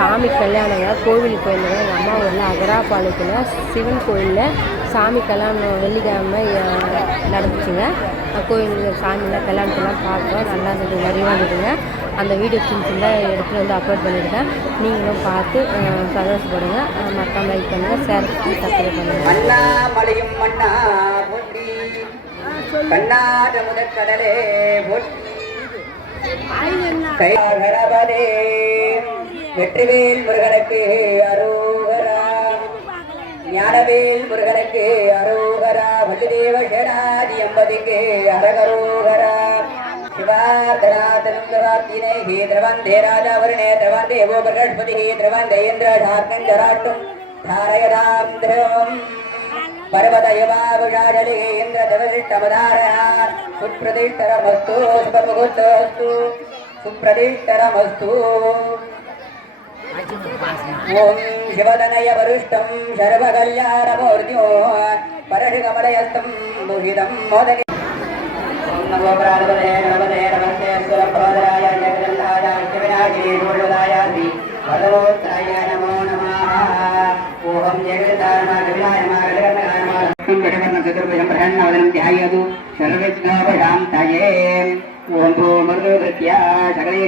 சாமி கல்யாணங்க. கோவிலுக்கு போயிருந்தோங்க. எங்கள் அம்மா ஊரில் அகராபாளையத்தில் சிவன் கோயிலில் சாமி கல்யாணம் வெள்ளிக்கிழமை நடந்துச்சுங்க. கோயில் சாமிலாம் கல்யாணத்தெல்லாம் பார்த்தோம். நல்லா இருந்தது நிறைய இருந்ததுங்க. அந்த வீடியோ சின்ன எடுத்துகிட்டு வந்து அப்லோட் பண்ணியிருக்கேன். நீங்களும் பார்த்து சந்தோஷப்படுங்க. மறக்காம லைக் பண்ணுங்கள் ஷேர் பண்ணி சப்ஸ்கிரைப் பண்ணுங்கள் முதற்கடலே கையாகரபதே வெற்றிவேல் முருகனுக்கு அரோகரா ஞானவேல் முருகனுக்கு அரோகரா வள்ளுதேவ சேனாதி எம்பதிக்கு அரகரோகரா சிவார்த்தனாத்தனே ஹே திரவந்தே ராஜாவருணே திரவந்தே ஓ பிரகஸ்பதி திரவந்தே இந்திர ஷார்கஞ்சராட்டும் தாரயதாம் திரவம் पर्वतयवावुषाजले इन्द्रदवशिष्टमधारः सुप्रतिष्ठरमस्तु शुभमुहूर्तोऽस्तु सुप्रतिष्ठरमस्तु ఓం శివదనయ వరుష్టం సర్వకల్యాణమూర్తిో పరశుకమలయస్తం దుహితం మోదకి నమో ప్రాణపదే నమదే నమస్తే సురప్రోదరాయ జగన్నాయ వినాయకే గురుదాయ భగవోత్రాయ నమో నమః ఓం జగదాన వినాయ మాగదన చతుర్భుజం ప్రసన్నావదనం ధ్యాయదు సర్వజ్ఞోపశాంతయే ఓం భూమృత్యా సకలే